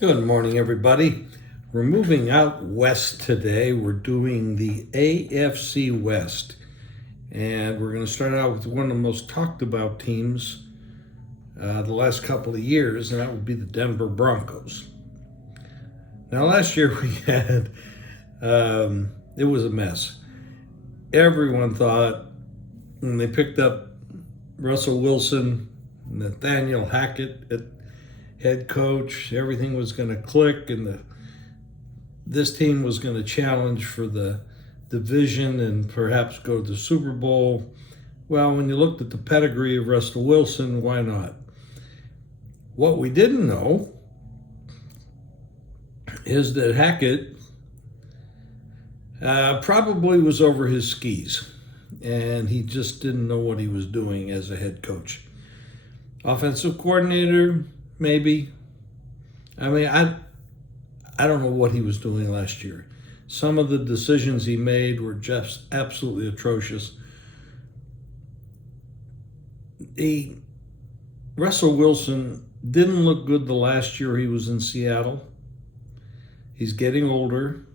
Good morning, everybody. We're moving out west today. We're doing the AFC West. And we're going to start out with one of the most talked about teams the last couple of years, and that would be the Denver Broncos. Now, last year we had, it was a mess. Everyone thought when they picked up Russell Wilson, Nathaniel Hackett at head coach, everything was going to click, and this team was going to challenge for the division and perhaps go to the Super Bowl. Well, when you looked at the pedigree of Russell Wilson, why not? What we didn't know is that Hackett probably was over his skis, and he just didn't know what he was doing as a head coach. Offensive coordinator, maybe. I mean, I don't know what he was doing last year. Some of the decisions he made were just absolutely atrocious. Russell Wilson didn't look good the last year he was in Seattle. He's getting older,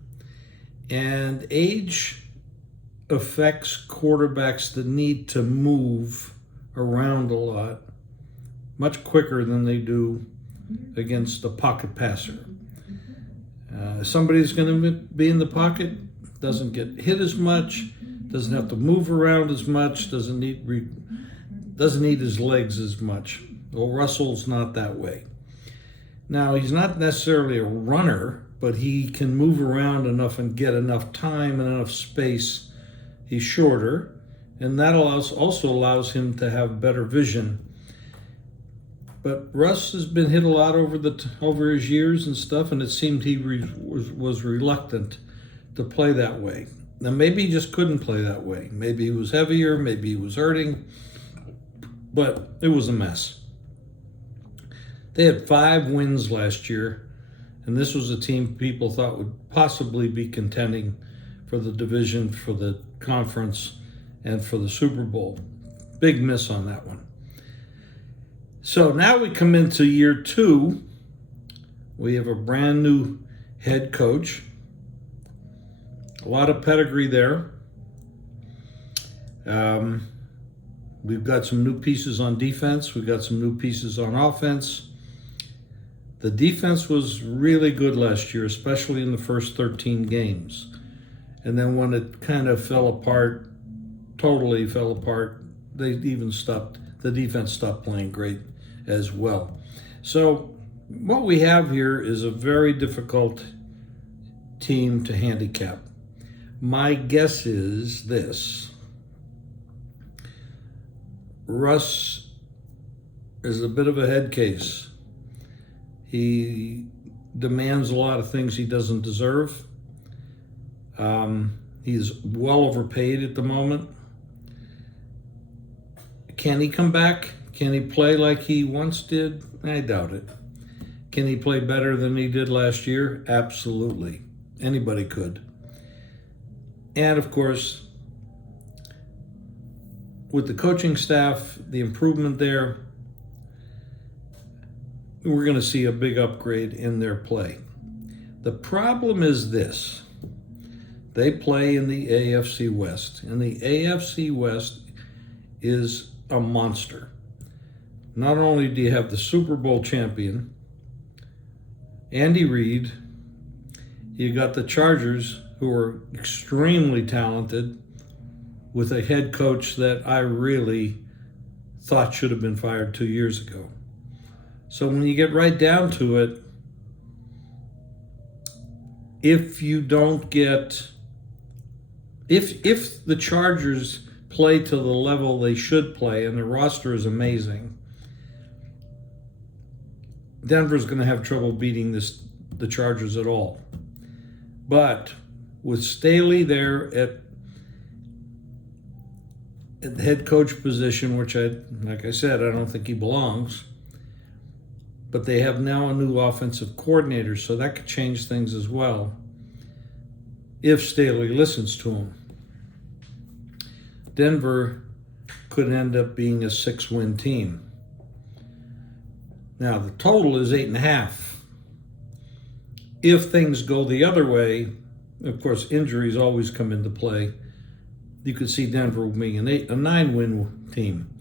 and age affects quarterbacks that need to move around a lot much quicker than they do against a pocket passer. Somebody's going to be in the pocket, doesn't get hit as much, doesn't have to move around as much, doesn't need his legs as much. Well, Russell's not that way. Now, he's not necessarily a runner, but he can move around enough and get enough time and enough space. He's shorter, and that also allows him to have better vision. But Russ has been hit a lot over his years and stuff, and it seemed he was reluctant to play that way. Now, maybe he just couldn't play that way. Maybe he was heavier, maybe he was hurting, but it was a mess. They had 5 wins last year, and this was a team people thought would possibly be contending for the division, for the conference, and for the Super Bowl. Big miss on that one. So now we come into year 2. We have a brand new head coach. A lot of pedigree there. We've got some new pieces on defense. We've got some new pieces on offense. The defense was really good last year, especially in the first 13 games. And then when it kind of totally fell apart, the defense stopped playing great as well. So what we have here is a very difficult team to handicap. My guess is this: Russ is a bit of a head case. He demands a lot of things he doesn't deserve. He's well overpaid at the moment. Can he come back? Can he play like he once did? I doubt it. Can he play better than he did last year? Absolutely. Anybody could. And of course, with the coaching staff, the improvement there, we're going to see a big upgrade in their play. The problem is this: they play in the AFC West, and the AFC West is a monster. Not only do you have the Super Bowl champion, Andy Reid, you got the Chargers, who are extremely talented, with a head coach that I really thought should have been fired 2 years ago. So when you get right down to it, if the Chargers play to the level they should play, and the roster is amazing, Denver's going to have trouble beating the Chargers at all. But with Staley there at the head coach position, which like I said, I don't think he belongs, but they have now a new offensive coordinator, so that could change things as well if Staley listens to him. Denver could end up being a 6-win team. Now, the total is 8.5. If things go the other way, of course, injuries always come into play. You could see Denver being a 9-win team.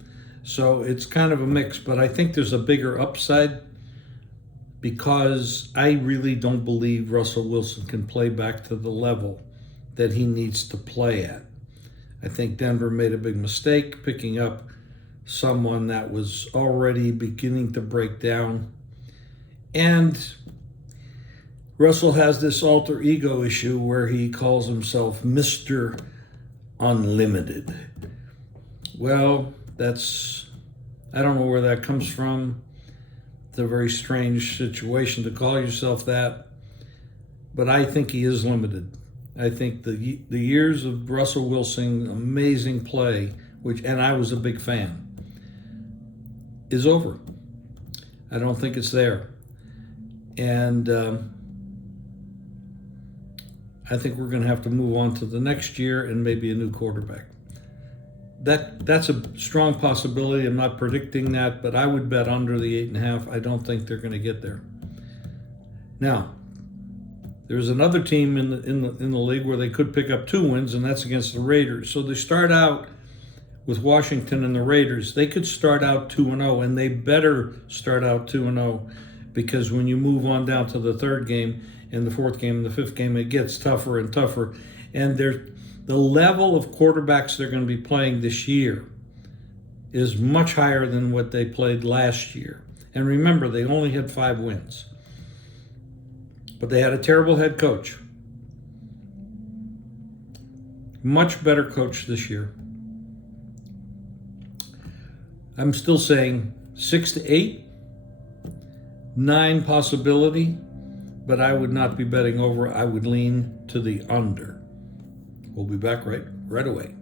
So it's kind of a mix, but I think there's a bigger upside because I really don't believe Russell Wilson can play back to the level that he needs to play at. I think Denver made a big mistake picking up someone that was already beginning to break down. And Russell has this alter ego issue where he calls himself Mr. Unlimited. Well, I don't know where that comes from. It's a very strange situation to call yourself that, but I think he is limited. I think the years of Russell Wilson, amazing play, and I was a big fan, is over. I don't think it's there. And I think we're going to have to move on to the next year and maybe a new quarterback. That's a strong possibility. I'm not predicting that, but I would bet under the 8.5. I don't think they're going to get there. Now, there's another team in the league where they could pick up 2 wins, and that's against the Raiders. So they start out with Washington and the Raiders. They could start out 2-0, and they better start out 2-0, because when you move on down to the third game and the fourth game and the fifth game, it gets tougher and tougher. And the level of quarterbacks they're going to be playing this year is much higher than what they played last year. And remember, they only had 5 wins. But they had a terrible head coach. Much better coach this year. I'm still saying 6 to 8, 9 possibility, but I would not be betting over. I would lean to the under. We'll be back right away.